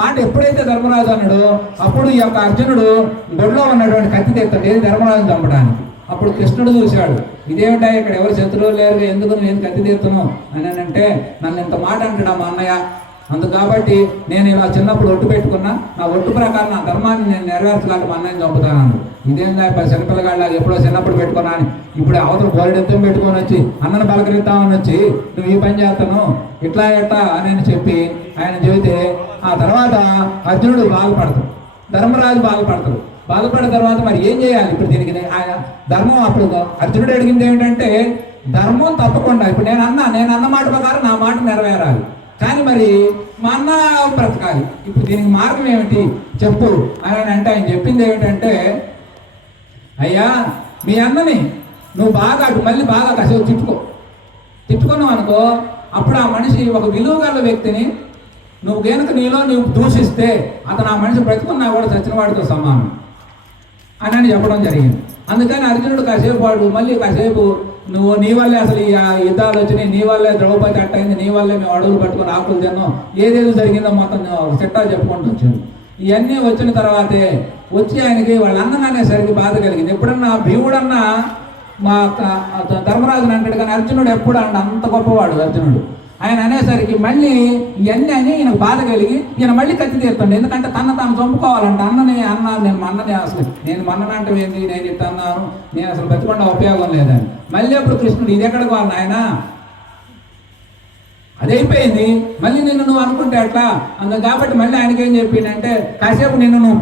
మాట ఎప్పుడైతే ధర్మరాజు అన్నాడో అప్పుడు ఈ యొక్క అర్జునుడు గొడవలో ఉన్నటువంటి కత్తి తెస్తాడు ఏది ధర్మరాజుని చంపడానికి. అప్పుడు కృష్ణుడు చూశాడు, ఇదేమిటా ఇక్కడ ఎవరు శత్రువులు లేరు, ఎందుకు నేను కత్తి తీస్తున్నావు అని అంటే, నన్ను ఇంత మాట అంటాడా మా అన్నయ్య, అందుకు కాబట్టి నేను ఇలా చిన్నప్పుడు ఒట్టు పెట్టుకున్నా, నా ఒట్టు ప్రకారం నా ధర్మాన్ని నేను నెరవేర్చగలను, మా అన్నయ్యని చంపుతాను. ఇదేందా చిన్నపిల్లగాళ్ళ ఎప్పుడో చిన్నప్పుడు పెట్టుకున్నా అని ఇప్పుడు అవతల బోర్డెత్తం పెట్టుకొని వచ్చి అన్నను పలకరిద్దామని వచ్చి నువ్వు ఈ పని చేస్తాను ఇట్లా ఎట్లా అని చెప్పి ఆయన చెబితే ఆ తర్వాత అర్జునుడు బాధపడతాడు, ధర్మరాజు బాధపడతాడు. బాధపడిన తర్వాత మరి ఏం చేయాలి ఇప్పుడు దీనికి? ఆయన ధర్మం అప్పుడు అర్జునుడు అడిగింది ఏమిటంటే, ధర్మం తప్పకుండా ఇప్పుడు నేను అన్న మాట ప్రకారం నా మాట నెరవేరాలి, కానీ మరి మా అన్న బ్రతకాలి, ఇప్పుడు దీనికి మార్గం ఏమిటి చెప్పు అని అంటే ఆయన చెప్పింది ఏమిటంటే, అయ్యా మీ అన్నని నువ్వు బాగా మళ్ళీ బాగా కాసేపు తిట్టుకున్నావు అనుకో, అప్పుడు ఆ మనిషి ఒక విలువ గల వ్యక్తిని నువ్వు గనుక నువ్వు దూషిస్తే అతను ఆ మనిషి బ్రతుకున్నా కూడా చచ్చిన వాడితో సమానం అని చెప్పడం జరిగింది. అందుకని అర్జునుడు కాసేపు నువ్వు నీ వల్లే అసలు ఈ యుద్ధాలు వచ్చినాయి, నీ వల్లే ద్రౌపది అట్టయింది, నీ వల్లే మేము అడవులు పట్టుకుని ఆకులు తిన్నాం, ఏదేదో జరిగిందో మొత్తం చిట్టా చెప్పుకుంటూ వచ్చింది. ఇవన్నీ వచ్చిన తర్వాతే వచ్చి ఆయనకి వాళ్ళ అన్నం అనేసరికి బాధ కలిగింది. ఎప్పుడన్నా భీముడన్నా మా ధర్మరాజుని అంటాడు, కానీ అర్జునుడు ఎప్పుడు అంత గొప్పవాడు అర్జునుడు. ఆయన అనేసరికి మళ్ళీ ఇవన్నీ అని ఈయనకు బాధ కలిగి ఈయన మళ్ళీ కత్తి తీస్తాడు. ఎందుకంటే తాను చంపుకోవాలంటే నేను మన్నని అసలు నేను మన్ననంటే ఏంది, నేను ఇట్లా అన్నాను, నేను అసలు బతికుండా ఉపయోగం లేదని. మళ్ళీ అప్పుడు కృష్ణుడు ఇది ఎక్కడికి వాళ్ళు ఆయన అదైపోయింది, మళ్ళీ నిన్ను నువ్వు అనుకుంటే అట్లా కాబట్టి మళ్ళీ ఆయనకి ఏం చెప్పిండంటే, కాసేపు నిన్ను నువ్వు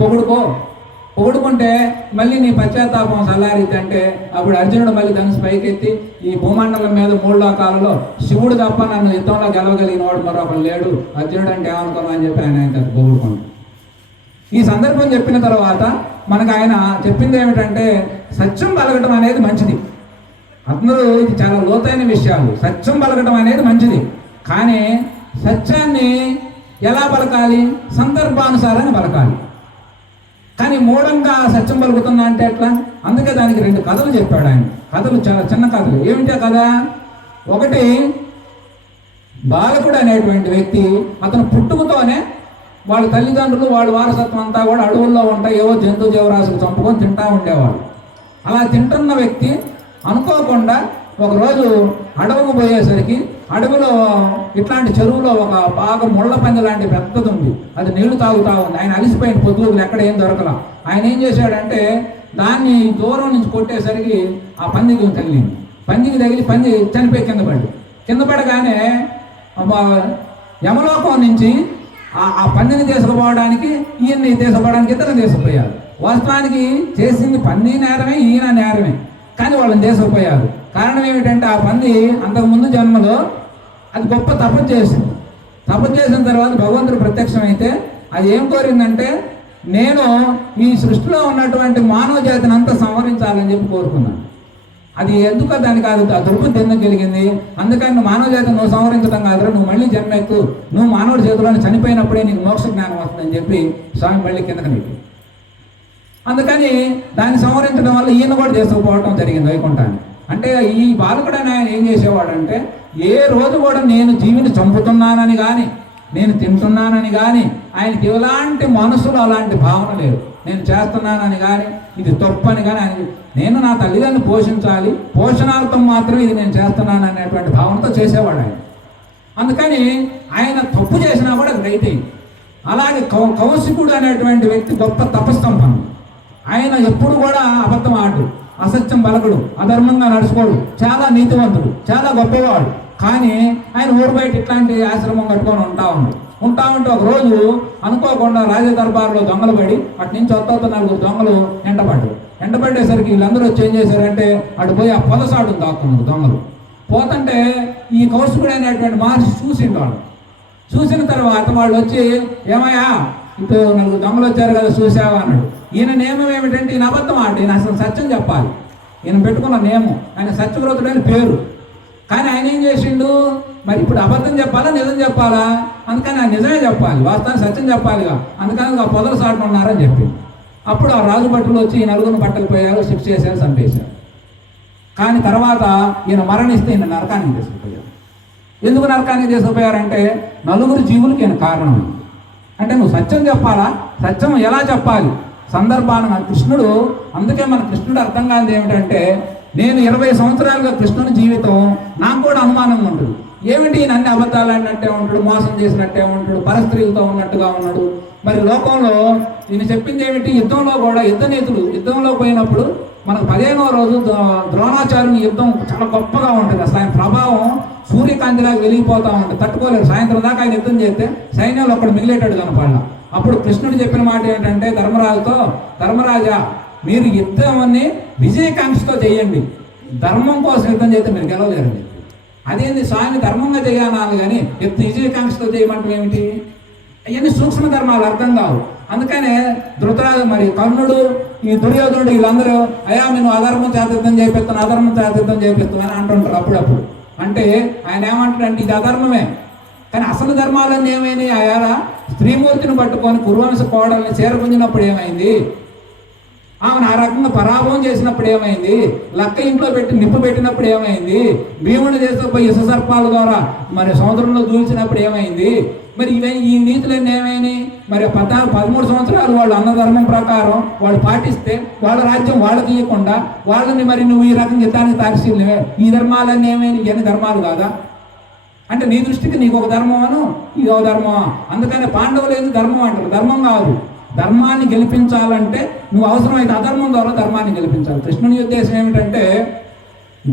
పొగుడుకుంటే మళ్ళీ నీ పశ్చాత్తాపం చల్లారిద్ది అంటే, అప్పుడు అర్జునుడు మళ్ళీ ధనుసు పైకెత్తి ఈ భూమండలం మీద 3 లోకాలలో శివుడు తప్ప నన్ను యుద్ధంలో గెలవగలిగిన వాడు మరొకరు లేడు, అర్జునుడు అంటే ఏమనుకున్నావు అని చెప్పి ఆయన పొగుడుకుంటాడు. ఈ సందర్భం చెప్పిన తర్వాత మనకు ఆయన చెప్పింది ఏమిటంటే, సత్యం పలకటం అనేది మంచిది. అందరూ ఇది చాలా లోతైన విషయాలు. సత్యం పలకటం అనేది మంచిది, కానీ సత్యాన్ని ఎలా పలకాలి? సందర్భానుసారాన్ని పలకాలి. కానీ మూఢంగా సత్యం పలుకుతున్నా అంటే ఎట్లా? అందుకే దానికి 2 కథలు చెప్పాడు ఆయన. కథలు చాలా చిన్న కథలు. ఏమిటా కదా? ఒకటి, బాలకుడు అనేటువంటి వ్యక్తి అతను పుట్టుకతోనే వాళ్ళ తల్లిదండ్రులు వాళ్ళ వారసత్వం అంతా కూడా అడవుల్లో ఉంటాయి, ఏవో జంతు జీవరాశులు చంపుకొని తింటూ ఉండేవాడు. అలా తింటున్న వ్యక్తి అనుకోకుండా ఒకరోజు అడవుకు పోయేసరికి అడవిలో ఇట్లాంటి చెరువులో ఒక బాగా ముళ్ళ పంది లాంటి పెద్దది ఉంది, అది నీళ్లు తాగుతూ ఉంది. ఆయన అలిసిపోయిన పొద్దులు ఎక్కడ ఏం దొరకలా. ఆయన ఏం చేశాడంటే దాన్ని దూరం నుంచి కొట్టేసరికి ఆ పందికి తగిలింది. పందికి తగిలి పంది చనిపోయి కింద పడగానే యమలోకం నుంచి ఆ పందిని తీసుకుపోవడానికి ఈయన్ని తీసుకుపోవడానికి ఇద్దరు తీసుకుపోయారు. వాస్తవానికి చేసింది పంది నేరమే, ఈయన నేరమే, కానీ వాళ్ళని తీసుకుపోయారు. కారణం ఏమిటంటే ఆ పంది అంతకుముందు జన్మలో అది గొప్ప తపస్సు చేసింది. తపస్సు చేసిన తర్వాత భగవంతుడు ప్రత్యక్షమైతే అది ఏం కోరిందంటే, నేను ఈ సృష్టిలో ఉన్నటువంటి మానవ జాతిని అంతా సంహరించాలని చెప్పి కోరుకున్నాను. అది ఎందుకో దానికి అది ఆ దుర్బుద్ధి ఎందుకు కలిగింది? అందుకని నువ్వు మానవ జాతిని నువ్వు సంహరించడం కాదురా, నువ్వు మళ్ళీ జన్మెత్తు, నువ్వు మానవుడి చేతులను చనిపోయినప్పుడే నీకు మోక్ష జ్ఞానం వస్తుందని చెప్పి స్వామి మళ్ళీ కిందకి నెట్టి. అందుకని దాన్ని సంహరించడం వల్ల ఈయన కూడా చేసుకుపోవటం జరిగింది వైకుంఠాన్ని. అంటే ఈ బాలకుడు ఆయన ఏం చేసేవాడంటే, ఏ రోజు కూడా నేను జీవిని చంపుతున్నానని కానీ నేను తింటున్నానని కానీ ఆయనకి ఎలాంటి మనసులో అలాంటి భావన లేదు. నేను చేస్తున్నానని కానీ ఇది తప్పని కానీ ఆయన, నేను నా తల్లిదండ్రులను పోషించాలి, పోషణార్థం మాత్రం ఇది నేను చేస్తున్నాను అనేటువంటి భావనతో చేసేవాడు ఆయన. అందుకని ఆయన తప్పు చేసినా కూడా అది రైట్ అయింది. అలాగే కౌశికుడు అనేటువంటి వ్యక్తి గొప్ప తపస్తంభం. ఆయన ఎప్పుడు కూడా అబద్ధం ఆడు, అసత్యం పలకడు, అధర్మంగా నడుచుకోడు, చాలా నీతివంతుడు, చాలా గొప్పవాడు. కానీ ఆయన ఊరు బయట ఇట్లాంటి ఆశ్రమం కట్టుకొని ఉంటా ఉంటే ఒక రోజు అనుకోకుండా రాజ దర్బార్లో దొంగలు పడి అటు నుంచి 4 దొంగలు ఎంటపడేసరికి వీళ్ళందరూ వచ్చి ఏం చేశారంటే అటు పోయి ఆ పొదసాడు దాక్కున్నారు దొంగలు. పోతుంటే ఈ కౌశికుడు అనేటువంటి మహర్షి చూసిన తర్వాత వాళ్ళు వచ్చి, ఏమయ్యా ఇప్పుడు 4 దొంగలు వచ్చారు కదా చూసావా అన్నాడు. ఈయన నియమం ఏమిటంటే ఈయన అబద్ధం ఆట, ఈయన అసలు సత్యం చెప్పాలి, ఈయన పెట్టుకున్న నియమం. ఆయన సత్యవ్రతుడని పేరు, కానీ ఆయన ఏం చేసిండు? మరి ఇప్పుడు అబద్ధం చెప్పాలా నిజం చెప్పాలా? అందుకని ఆయన నిజమే చెప్పాలి, వాస్తవానికి సత్యం చెప్పాలిగా. అందుకని ఆ పొదల సాటున ఉన్నారని చెప్పింది. అప్పుడు ఆ రాజు భటులు వచ్చి ఈ 4 పట్టకపోయారు, శిక్ష చేశారు, చంపేశారు. కానీ తర్వాత ఈయన మరణిస్తే ఈయన నరకానికి తీసుకుపోయారు. ఎందుకు నరకానికి తీసుకుపోయారంటే 4 జీవులకి ఈయన కారణం. అంటే నువ్వు సత్యం చెప్పాలా, సత్యం ఎలా చెప్పాలి సందర్భాన కృష్ణుడు. అందుకే మన కృష్ణుడు అర్థం కానిది ఏమిటంటే, నేను 20 సంవత్సరాలుగా కృష్ణుని జీవితం నాకు కూడా అనుమానంగా ఉంటుంది. ఏమిటి నన్ను అబద్ధాలు అన్నట్టే ఉంటాడు, మోసం చేసినట్టే ఉంటాడు, పరస్త్రీలతో ఉన్నట్టుగా ఉన్నాడు. మరి లోకంలో ఈయన చెప్పింది ఏమిటి, యుద్ధంలో కూడా యుద్ధంలో పోయినప్పుడు మనకు 15వ రోజు ద్రోణాచార్యుని యుద్ధం చాలా గొప్పగా ఉంటుంది. అసలు ఆయన ప్రభావం సూర్యకాంతిలాగా వెలిగిపోతూ ఉంటుంది, తట్టుకోలేరు. సాయంత్రం దాకా ఆయన యుద్ధం చేస్తే సైన్యంలో ఒకడు మిగిలేటాడు కనపడాల. అప్పుడు కృష్ణుడు చెప్పిన మాట ఏంటంటే ధర్మరాజుతో, ధర్మరాజా మీరు యుద్ధాన్ని విజయకాంక్షతో చేయండి, ధర్మం కోసం యుద్ధం చేస్తే మీరు గెలవలేరండి. అదేంది స్వామి ధర్మంగా చేయాలి కానీ విజయకాంక్షతో చేయమంటే ఏమిటి, అవన్నీ సూక్ష్మ ధర్మాలు అర్థం కావు. అందుకనే ధృతరాజు మరి కర్ణుడు ఈ దుర్యోధనుడు వీళ్ళందరూ అయ్యా నేను అధర్మం చేతిద్దం చేపిస్తాను, అధర్మం చేతిద్దం చేపిస్తాను అని అంటుంటారు అప్పుడప్పుడు. అంటే ఆయన ఏమంటాడంటే ఇది అధర్మమే, కానీ అసలు ధర్మాలన్నీ ఏమైనాయి, అయ్యారా స్త్రీమూర్తిని పట్టుకొని కురువంశ కోడల్ని చేరగుంజినప్పుడు ఏమైంది, ఆమెను ఆ రకంగా పరాభవం చేసినప్పుడు ఏమైంది, లక్క ఇంట్లో పెట్టి నిప్పు పెట్టినప్పుడు ఏమైంది, భీముని తీసుకుపోయి ఇససర్పాల ద్వారా మరి సముద్రంలో దూల్చినప్పుడు ఏమైంది, మరి ఈ నీతులన్నీ ఏమైనాయి. మరి 13 సంవత్సరాలు వాళ్ళు అన్నధర్మం ప్రకారం వాళ్ళు పాటిస్తే వాళ్ళ రాజ్యం వాళ్ళకి ఇవ్వకుండా వాళ్ళని మరి నువ్వు ఈ రకంగా యుద్ధానికి తారశీలే, ఈ ధర్మాలన్నీ ఏమైనా ఇవన్నీ ధర్మాలు కాదా అంటే నీ దృష్టికి నీకు ఒక ధర్మమను ఇది ఒక ధర్మమా. అందుకని పాండవులు ఏది ధర్మం అంటారు, ధర్మం కాదు. ధర్మాన్ని గెలిపించాలంటే నువ్వు అవసరమైతే అధర్మం ద్వారా ధర్మాన్ని గెలిపించాలి. కృష్ణుని ఉద్దేశం ఏమిటంటే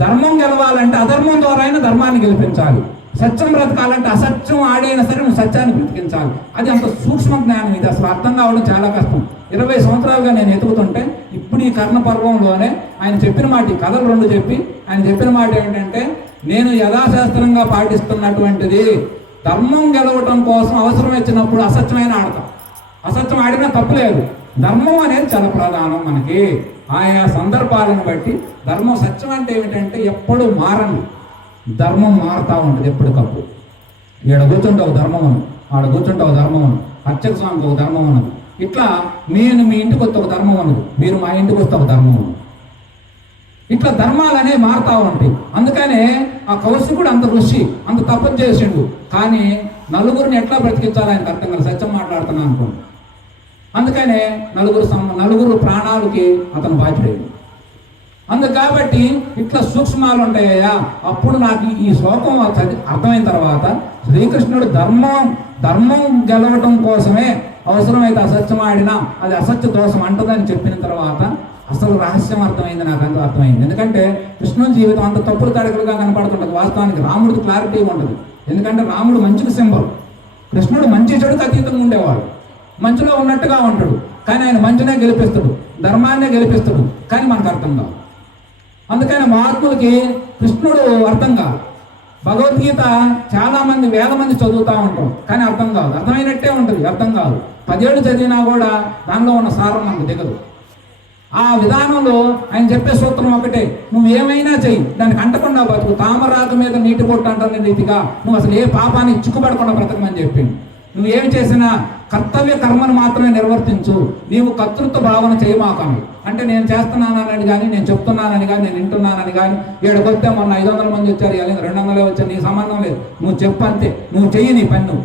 ధర్మం గెలవాలంటే అధర్మం ద్వారా అయినా ధర్మాన్ని గెలిపించాలి, సత్యం బ్రతకాలంటే అసత్యం ఆడైనా సరే నువ్వు సత్యాన్ని బ్రతికించాలి. అది అంత సూక్ష్మ జ్ఞానం, ఇది అసలు అర్థం కావడం చాలా కష్టం. 20 సంవత్సరాలుగా నేను ఎదుగుతుంటే ఇప్పుడు ఈ కర్ణ పర్వంలోనే ఆయన చెప్పిన మాట, ఈ కథలు 2 చెప్పి ఆయన చెప్పిన మాట ఏమిటంటే, నేను యథాశాస్త్రంగా పాటిస్తున్నటువంటిది ధర్మం గెలవటం కోసం అవసరం వచ్చినప్పుడు అసత్యమైన ఆడతాం, అసత్యం ఆడినా తప్పులేదు. ధర్మం అనేది చాలా ప్రధానం మనకి ఆయా సందర్భాలను బట్టి. ధర్మం సత్యం అంటే ఏమిటంటే ఎప్పుడు మారను, ధర్మం మారుతూ ఉంటుంది ఎప్పటికప్పుడు. ఈడ కూర్చుంటావు ధర్మం అని, ఆడ కూర్చుంటావు ధర్మం అని, అర్చక స్వామికి ఒక ధర్మం అన్నది. ఇట్లా నేను మీ ఇంటికి వస్తే ఒక ధర్మం అన్నది, మీరు మా ఇంటికి వస్తే ఒక ధర్మం అన్నది. ఇట్లా ధర్మాలనే మారుతూ ఉంటాయి. అందుకనే ఆ కౌశికుడు అంత ఋషి అంత తపస్సు చేసిండు, కానీ నలుగురిని ఎట్లా బ్రతికించాలి ఆయనకు అర్థం కాదు, సత్యం మాట్లాడుతున్నాను అనుకోండి. అందుకనే నలుగురు ప్రాణాలకి అతను బాధ్యుడైంది. కాబట్టి ఇట్లా సూక్ష్మాలు ఉంటాయా. అప్పుడు నాకు ఈ శ్లోకం అర్థమైన తర్వాత శ్రీకృష్ణుడు ధర్మం గెలవటం కోసమే అవసరమైతే అసత్యం ఆడినా అది అసత్య దోషం అంటదని చెప్పిన తర్వాత అసలు రహస్యం అర్థమైంది, నాకు అంత అర్థమైంది. ఎందుకంటే కృష్ణుని జీవితం అంత తప్పులు తడకలుగా కనపడుతుంటుంది, వాస్తవానికి రాముడికి క్లారిటీగా ఉంటుంది. ఎందుకంటే రాముడు మంచికి సింబల్, కృష్ణుడు మంచి చెడుకు అతీతంగా ఉండేవాడు, మంచిలో ఉన్నట్టుగా ఉంటాడు, కానీ ఆయన మంచినే గెలిపిస్తాడు, ధర్మాన్నే గెలిపిస్తాడు, కానీ మనకు అర్థం కాదు. అందుకని మహాత్ములకి కృష్ణుడు అర్థం కాదు. భగవద్గీత చాలా మంది 1000 మంది చదువుతూ ఉంటాం, కానీ అర్థం కాదు, అర్థమైనట్టే ఉంటుంది, అర్థం కాదు. 10 ఏళ్ళు చదివినా కూడా దానిలో ఉన్న సారం మనకు దిగదు. ఆ విధానంలో ఆయన చెప్పే సూత్రం ఒకటే, నువ్వు ఏమైనా చెయ్యి దానికి అంటకుండా బతుకు, తామరాకు మీద నీటి పొట్టు అంటున్న రీతిగా నువ్వు అసలు ఏ పాపానికి చిక్కుపడకుండా బ్రతకమని చెప్పింది. నువ్వు ఏమి చేసినా కర్తవ్య కర్మను మాత్రమే నిర్వర్తించు, నీవు కర్తృత్వ భావన చేయమాకను. అంటే నేను చేస్తున్నానని కానీ, నేను చెప్తున్నానని కానీ, నేను వింటున్నానని కానీ, ఏడుకొస్తే మొన్న 500 మంది వచ్చారు, 200 వచ్చారు, నీ సంబంధం లేదు, నువ్వు చెప్పంతే, నువ్వు చెయ్యి నీ పన్ను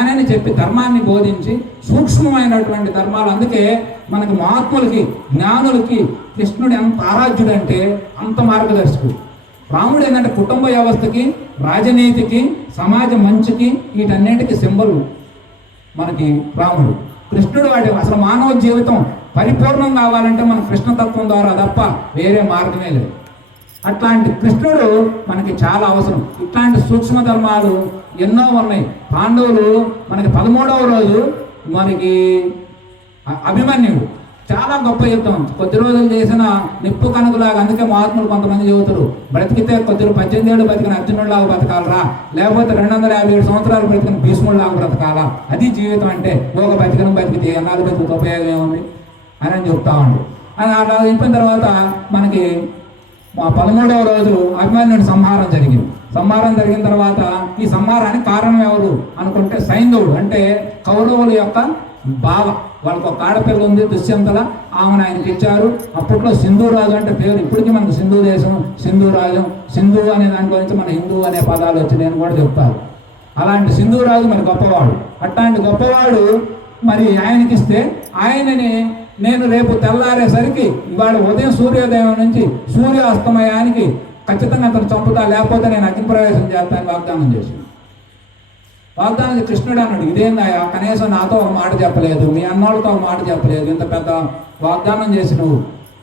అని చెప్పి ధర్మాన్ని బోధించి సూక్ష్మమైనటువంటి ధర్మాలు. అందుకే మనకి మహాత్ములకి జ్ఞానులకి కృష్ణుడు ఎంత ఆరాధ్యుడంటే అంత మార్గదర్శకుడు. రాముడు ఏంటంటే కుటుంబ వ్యవస్థకి, రాజనీతికి, సమాజ మంచికి, వీటన్నింటికి సింబల్ మనకి రాముడు. కృష్ణుడు వాటి అసలు మానవ జీవితం పరిపూర్ణం కావాలంటే మన కృష్ణతత్వం ద్వారా తప్ప వేరే మార్గమే లేదు. అట్లాంటి కృష్ణుడు మనకి చాలా అవసరం. ఇట్లాంటి సూక్ష్మ ధర్మాలు ఎన్నో ఉన్నాయి. పాండవులు మనకి 13వ రోజు మనకి అభిమన్యుడు చాలా గొప్ప యుద్ధం, కొద్ది రోజులు చేసిన నిప్పు కనుకలాగా. అందుకే మహాత్ములు కొంతమంది చెబుతారు, బ్రతికితే 18 ఏళ్ళు బతికిన అర్జునుడిలాగా బ్రతకాలరా, లేకపోతే 257 సంవత్సరాలు బ్రతికిన భీష్ముడిలాగా బ్రతకాలా. అది జీవితం అంటే. ఒక బతికితే ఎన్నాళ్ళు బతికి ఉపయోగం ఏముంది అని చెప్తా ఉండు. అది అలా అయిపోయిన తర్వాత మనకి 13వ రోజు అభిమన్యుడి సంహారం జరిగింది. సంహారం జరిగిన తర్వాత ఈ సంహారానికి కారణం ఎవరు అనుకుంటే సైంధవుడు, అంటే కౌరవుల యొక్క బావ. వాళ్ళకి ఒక ఆడపిల్ల ఉంది దుష్యంతల, ఆమెను ఆయనకి ఇచ్చారు. అప్పట్లో సింధు రాజు అంటే పేరు, ఇప్పటికీ మనకు సింధు దేశం, సింధు రాజ్యం, సింధు అనే దాంట్లో నుంచి మన హిందూ అనే పదాలు వచ్చి నేను కూడా చెప్తాను. అలాంటి సింధురాజు మరి గొప్పవాడు. అట్లాంటి గొప్పవాడు మరి ఆయనకిస్తే ఆయనని నేను రేపు తెల్లారేసరికి ఇవాళ ఉదయం సూర్యోదయం నుంచి సూర్యాస్తమయానికి ఖచ్చితంగా అతను చంపుతా, లేకపోతే నేను అగ్ని ప్రవేశం చేస్తానని వాగ్దానం చేశాను. వాగ్దానం కృష్ణుడు అన్నాడు, ఇదేందాయా కనీసం నాతో ఒక మాట చెప్పలేదు, మీ అన్నోళ్ళతో ఒక మాట చెప్పలేదు, ఇంత పెద్ద వాగ్దానం చేసి నువ్వు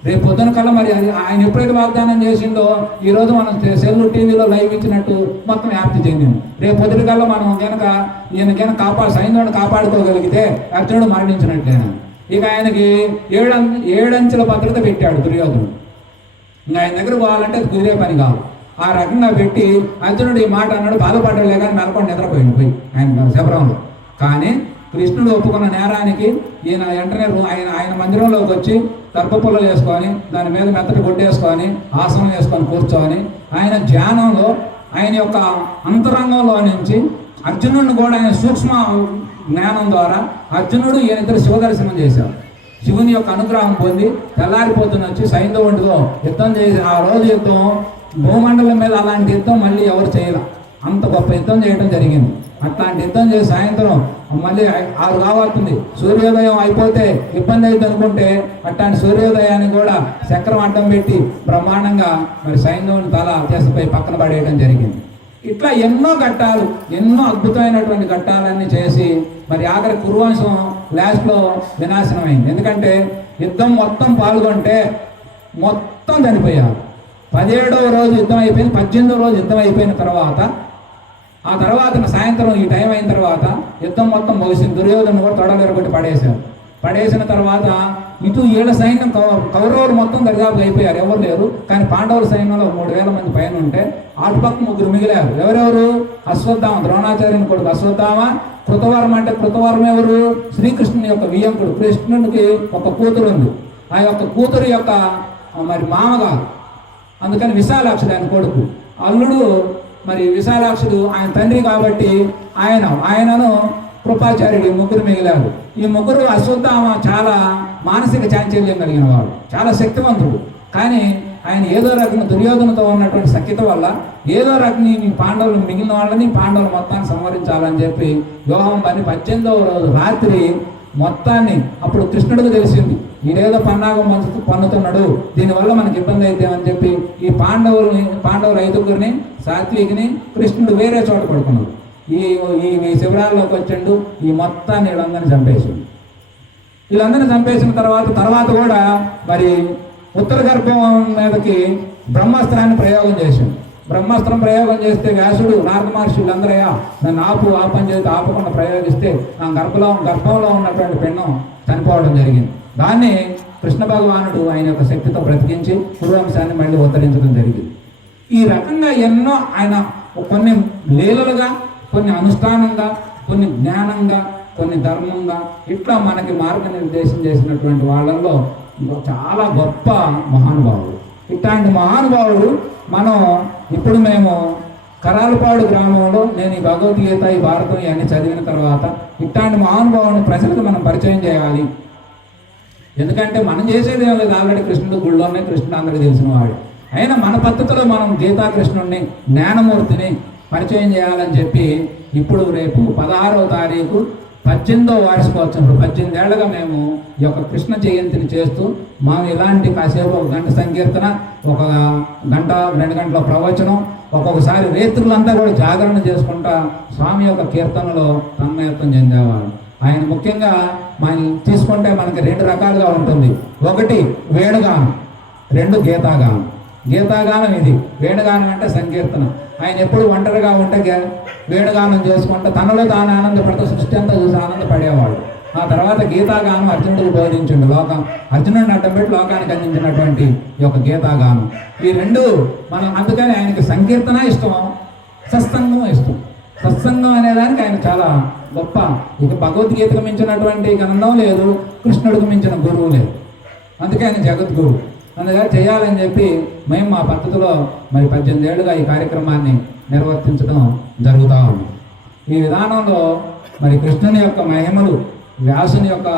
రేపు పొద్దున కల్లా మరి అది ఆయన ఎప్పుడైతే వాగ్దానం చేసిండో ఈరోజు మనం సెల్లు టీవీలో లైవ్ ఇచ్చినట్టు మొత్తం వ్యాప్తి చెందింది. రేపు పొద్దున కల్లా మనం కనుక ఈయన సైన్యుడిని కాపాడుకోగలిగితే అర్జునుడు మరణించినట్లేనా. ఇక ఆయనకి ఏడంచెల భద్రత పెట్టాడు దుర్యోధనుడు. ఇంకా ఆయన దగ్గర పోవాలంటే అది కుదిరే పని కాదు. ఆ రకంగా పెట్టి అర్జునుడు ఈ మాట అన్నాడు, బాధపడ్డలే కానీ మెలకొని నిద్రపోయింది పోయి ఆయన శబరంలో. కానీ కృష్ణుడు ఒప్పుకున్న నేరానికి ఈయన వెంటనే ఆయన మందిరంలోకి వచ్చి దర్భపుల్లలు వేసుకొని దాని మీద మెత్తటి కొట్టేసుకొని ఆసనం వేసుకొని కూర్చొని ఆయన ధ్యానంలో ఆయన యొక్క అంతరంగంలో నుంచి అర్జునుడిని కూడా ఆయన సూక్ష్మ జ్ఞానం ద్వారా అర్జునుడు ఈయనిద్దరు శివదర్శనం చేశారు. శివుని యొక్క అనుగ్రహం పొంది తెల్లారిపోతున్న వచ్చి సైంధవుడితో యుద్ధం చేసి ఆ రోజు యుద్ధం భూమండలం మీద అలాంటి యుద్ధం మళ్ళీ ఎవరు చేయరు. అంత గొప్ప యుద్ధం చేయడం జరిగింది. అట్లాంటి యుద్ధం చేసి సాయంత్రం మళ్ళీ 6 కావాల్సింది, సూర్యోదయం అయిపోతే ఇబ్బంది అవుతుంది అనుకుంటే అట్లాంటి సూర్యోదయాన్ని కూడా చక్రం అడ్డం పెట్టి బ్రహ్మాండంగా మరి సైంధవుని తల చేసిపోయి పక్కన పడేయడం జరిగింది. ఇట్లా ఎన్నో ఘట్టాలు, ఎన్నో అద్భుతమైనటువంటి ఘట్టాలన్నీ చేసి మరి ఆఖరి కురువంశం లాస్ట్లో వినాశనమైంది. ఎందుకంటే యుద్ధం మొత్తం పాల్గొంటే మొత్తం చనిపోయారు. 17వ రోజు యుద్ధం అయిపోయింది. 18వ రోజు యుద్ధం అయిపోయిన తర్వాత ఆ తర్వాత సాయంత్రం ఈ టైం అయిన తర్వాత యుద్ధం మొత్తం ముగిసింది. దుర్యోధను కూడా తొడలు ఎరగొట్టి పడేశారు. పడేసిన తర్వాత ఇటు ఏళ్ళ సైన్యం కౌరవులు మొత్తం దరిదాపుగా అయిపోయారు, ఎవరు లేరు. కానీ పాండవుల సైన్యంలో 3000 మంది పైన ఉంటే అటుపక్క 3 మిగిలారు. ఎవరెవరు? అశ్వత్థామ, ద్రోణాచార్యుని కొడుకు అశ్వత్థామ. కృతవర్మ అంటే కృతవర్మ ఎవరు? శ్రీకృష్ణుని యొక్క వియంకుడు. కృష్ణునికి ఒక కూతురు ఉంది. ఆ యొక్క కూతురు యొక్క మరి మామగారు, అందుకని విశాలాక్షుడు ఆయన కొడుకు. అల్లుడు మరి విశాలాక్షుడు ఆయన తండ్రి కాబట్టి ఆయనను కృపాచార్యుడు. 3 మిగిలారు. ఈ 3 అశ్వత్థామ చాలా మానసిక చాంచల్యం కలిగిన వాడు, చాలా శక్తివంతుడు. కానీ ఆయన ఏదో రకంగా దుర్యోధనతో ఉన్నటువంటి సఖ్యత వల్ల ఏదో రకంగా ఈ పాండవులు మిగిలిన వాళ్ళని పాండవులు మొత్తాన్ని సంహరించాలని చెప్పి వ్యూహం పని 18వ రోజు రాత్రి మొత్తాన్ని అప్పుడు కృష్ణుడికి తెలిసింది, ఈడేదో పన్నాగం పన్నుతున్నాడు, దీనివల్ల మనకి ఇబ్బంది అయితే అని చెప్పి ఈ పాండవులు 5గురిని సాత్వికిని కృష్ణుడు వేరే చోట పడుకున్నాడు. ఈ శిబిరాల్లోకి వచ్చిండు. ఈ మొత్తాన్ని వీళ్ళందరినీ చంపేసిండు. వీళ్ళందరినీ చంపేసిన తర్వాత కూడా మరి ఉత్తర గర్భం మీదకి బ్రహ్మాస్త్రాన్ని ప్రయోగం చేసిండు. బ్రహ్మాస్త్రం ప్రయోగం చేస్తే వ్యాసుడు నారద మహర్షి వీళ్ళందరయ్యా నన్ను ఆపని చేసి ఆపకుండా ప్రయోగిస్తే నా గర్భంలో ఉన్నటువంటి పెన్ను చనిపోవడం జరిగింది. దాన్ని కృష్ణ భగవానుడు ఆయన యొక్క శక్తితో బ్రతికించి కురువంశాన్ని మళ్ళీ ఉద్ధరించడం జరిగింది. ఈ రకంగా ఎన్నో ఆయన కొన్ని లీలలుగా, కొన్ని అనుష్ఠానంగా, కొన్ని జ్ఞానంగా, కొన్ని ధర్మంగా ఇట్లా మనకి మార్గనిర్దేశం చేసినటువంటి వాళ్ళల్లో చాలా గొప్ప మహానుభావుడు. ఇట్లాంటి మహానుభావుడు ఇప్పుడు మేము కరాలపాడు గ్రామంలో నేను ఈ భగవద్గీత, ఈ భారతం ఇవన్నీ చదివిన తర్వాత ఇట్లాంటి మహానుభావుని ప్రజలకు మనం పరిచయం చేయాలి. ఎందుకంటే మనం చేసేది ఏం లేదు, ఆల్రెడీ కృష్ణుడు గుళ్ళోనే కృష్ణుడు అందరికీ తెలిసిన వాడు. అయినా మన పద్ధతిలో మనం గీతాకృష్ణుడిని, జ్ఞానమూర్తిని పరిచయం చేయాలని చెప్పి ఇప్పుడు రేపు 16వ తారీఖు 18వ వార్షికోత్సవం, 18 ఏళ్ళగా మేము ఈ యొక్క కృష్ణ జయంతిని చేస్తూ మనం ఇలాంటి కాసేపు 1 గంట సంకీర్తన, 1 గంట 2 గంటల ప్రవచనం, ఒక్కొక్కసారి రేత్రులంతా కూడా జాగరణ చేసుకుంటా స్వామి యొక్క కీర్తనలో తన్మయత్వం చెందేవారు. ఆయన ముఖ్యంగా మనం తీసుకుంటే మనకి 2 రకాలుగా ఉంటుంది. 1 వేణుగానం, 2 గీతాగానం. గీతాగానం ఇది, వేణుగానం అంటే సంకీర్తన. ఆయన ఎప్పుడు ఒంటరిగా ఉంటే వేణుగానం చేసుకుంటే తనలో తాను ఆనందపడితే సృష్టి అంతా చూసి ఆనందపడేవాడు. ఆ తర్వాత గీతాగానం అర్జునుడికి బోధించిండు. అర్జునుడిని అడ్డం పెట్టి లోకానికి అందించినటువంటి ఈ యొక్క గీతాగానం. ఈ 2 మనం అందుకని ఆయనకి సంకీర్తన ఇష్టం, సత్సంగం ఇష్టం. సత్సంగం అనేదానికి ఆయన చాలా గొప్ప. ఇక భగవద్గీతకు మించినటువంటి గ్రంథం లేదు, కృష్ణుడికి మించిన గురువు లేదు. అందుకే ఆయన జగద్గురు. అందుకే చేయాలని చెప్పి మేము మా పద్ధతిలో మరి 18 ఏళ్ళుగా ఈ కార్యక్రమాన్ని నిర్వర్తించడం జరుగుతూ ఉంది. ఈ విధానంలో మరి కృష్ణుని యొక్క మహిమలు, వ్యాసుని యొక్క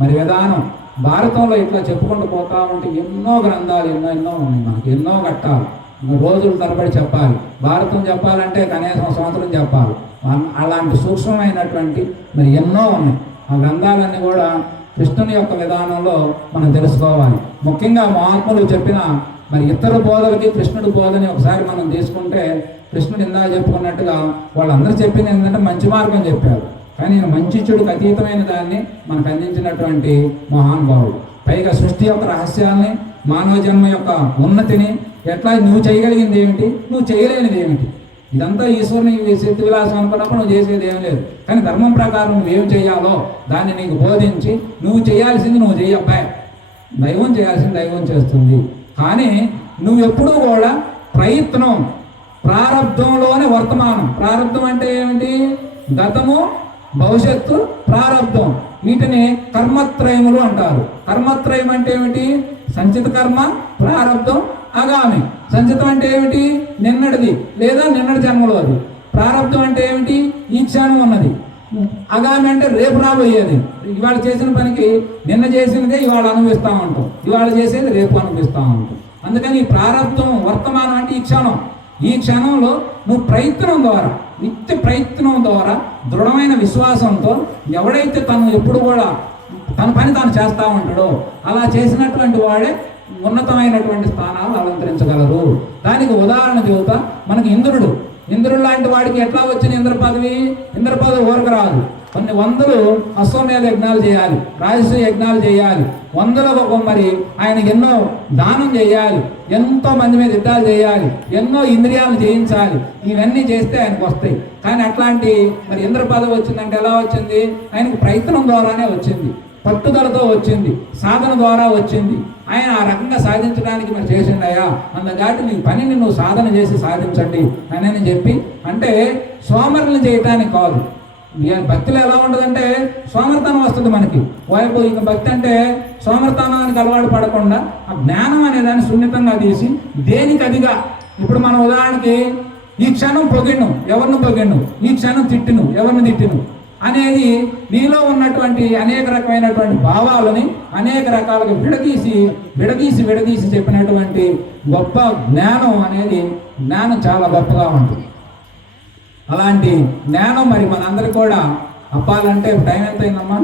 మరి విధానం భారతంలో ఇట్లా చెప్పుకుంటూ పోతా ఉంటే ఎన్నో గ్రంథాలు ఎన్నో ఉన్నాయి. మనకి ఎన్నో ఘట్టాలు రోజుల తరబడి చెప్పాలి. భారతం చెప్పాలంటే కనీసం సంవత్సరం చెప్పాలి. అలాంటి సూక్ష్మమైనటువంటి మరి ఎన్నో ఉన్నాయి. ఆ గ్రంథాలన్నీ కూడా కృష్ణుని యొక్క విధానంలో మనం తెలుసుకోవాలి. ముఖ్యంగా మహాత్ములు చెప్పిన మరి ఇతర బోధలకి కృష్ణుడి బోధని ఒకసారి మనం తీసుకుంటే, కృష్ణుడు ఇందాక చెప్పుకున్నట్టుగా వాళ్ళందరూ చెప్పింది ఏంటంటే మంచి మార్గం చెప్పారు, కానీ మంచి చెడుకు అతీతమైన దాన్ని మనకు అందించినటువంటి మహానుభావుడు. పైగా సృష్టి యొక్క రహస్యాల్ని, మానవ జన్మ యొక్క ఉన్నతిని, ఎట్లా నువ్వు చేయగలిగింది ఏమిటి, నువ్వు చేయలేనిది ఏమిటి, ఇదంతా ఈశ్వరుని శక్తి విలాసం అనుకున్నప్పుడు నువ్వు చేసేది ఏం లేదు. కానీ ధర్మం ప్రకారం నువ్వేం చేయాలో దాన్ని నీకు బోధించి నువ్వు చేయాల్సింది నువ్వు చేయబ్బాయి, దైవం చేయాల్సింది దైవం చేస్తుంది. కానీ నువ్వు ఎప్పుడూ కూడా ప్రయత్నం, ప్రారంధంలోనే వర్తమానం. ప్రారంధం అంటే ఏమిటి? గతము, భవిష్యత్తు, ప్రారంధం. వీటిని కర్మత్రయములు అంటారు. కర్మత్రయం అంటే ఏమిటి? సంచిత కర్మ, ప్రారంధం, ఆగామి. సంచితం అంటే ఏమిటి? నిన్నటిది లేదా నిన్నటి జన్మలోది. ప్రారంధం అంటే ఏమిటి? ఈ క్షణం ఉన్నది. ఆగామి అంటే రేపు రాబోయేది. ఇవాళ చేసిన పనికి నిన్న చేసినదే ఇవాళ అనుభవిస్తూ ఉంటాం, ఇవాళ చేసేది రేపు అనుభవిస్తూ ఉంటాం. అందుకని ఈ ప్రారంధం, వర్తమానం అంటే ఈ క్షణం. ఈ క్షణంలో నువ్వు ప్రయత్నం ద్వారా, నిత్య ప్రయత్నం ద్వారా, దృఢమైన విశ్వాసంతో ఎవడైతే తను ఎప్పుడు కూడా తన పని తాను చేస్తూ ఉంటాడో అలా చేసినటువంటి వాడే ఉన్నతమైనటువంటి స్థానాలు అలంకరించగలరు. దానికి ఉదాహరణ చెబుతా. మనకి ఇంద్రుడు లాంటి వాడికి ఎట్లా వచ్చిన ఇంద్ర పదవి? ఇంద్ర పదవి ఊరకు రాదు. కొన్ని వందలు అశ్వమేధ యజ్ఞాలు చేయాలి, రాజసూయ యజ్ఞాలు చేయాలి, వందల మరి ఆయన ఎన్నో దానం చేయాలి, ఎంతో మంది మీద యుద్ధాలు చేయాలి, ఎన్నో ఇంద్రియాలను జయించాలి. ఇవన్నీ చేస్తే ఆయనకు వస్తాయి. కానీ అట్లాంటి మరి ఇంద్ర పదవి వచ్చిందంటే ఎలా వచ్చింది? ఆయనకు ప్రయత్నం ద్వారానే వచ్చింది, పట్టుదలతో వచ్చింది, సాధన ద్వారా వచ్చింది. ఆయన ఆ రకంగా సాధించడానికి మరి చేసిండయా, అందుకాటి నీ పనిని నువ్వు సాధన చేసి సాధించండి అని చెప్పి, అంటే సోమరులను చేయటానికి కాదు. భక్తిలో ఎలా ఉంటుందంటే సోమర్తనం వస్తుంది మనకి. వైపు ఇక భక్తి అంటే సోమర్తనానికి అలవాటు పడకుండా ఆ జ్ఞానం అనేదాన్ని సున్నితంగా తీసి దేనికి అదిగా. ఇప్పుడు మనం ఉదాహరణకి ఈ క్షణం పొగిడ్ను, ఎవరిని పొగిడ్ను, ఈ క్షణం తిట్టిను, ఎవరిని తిట్టిను అనేది నీలో ఉన్నటువంటి అనేక రకమైనటువంటి భావాలని అనేక రకాలుగా విడదీసి చెప్పినటువంటి గొప్ప జ్ఞానం అనేది, జ్ఞానం చాలా గొప్పగా ఉంటుంది. అలాంటి జ్ఞానం మరి మనందరికీ కూడా అప్పాలంటే టైం ఎంత అయిందమ్మా?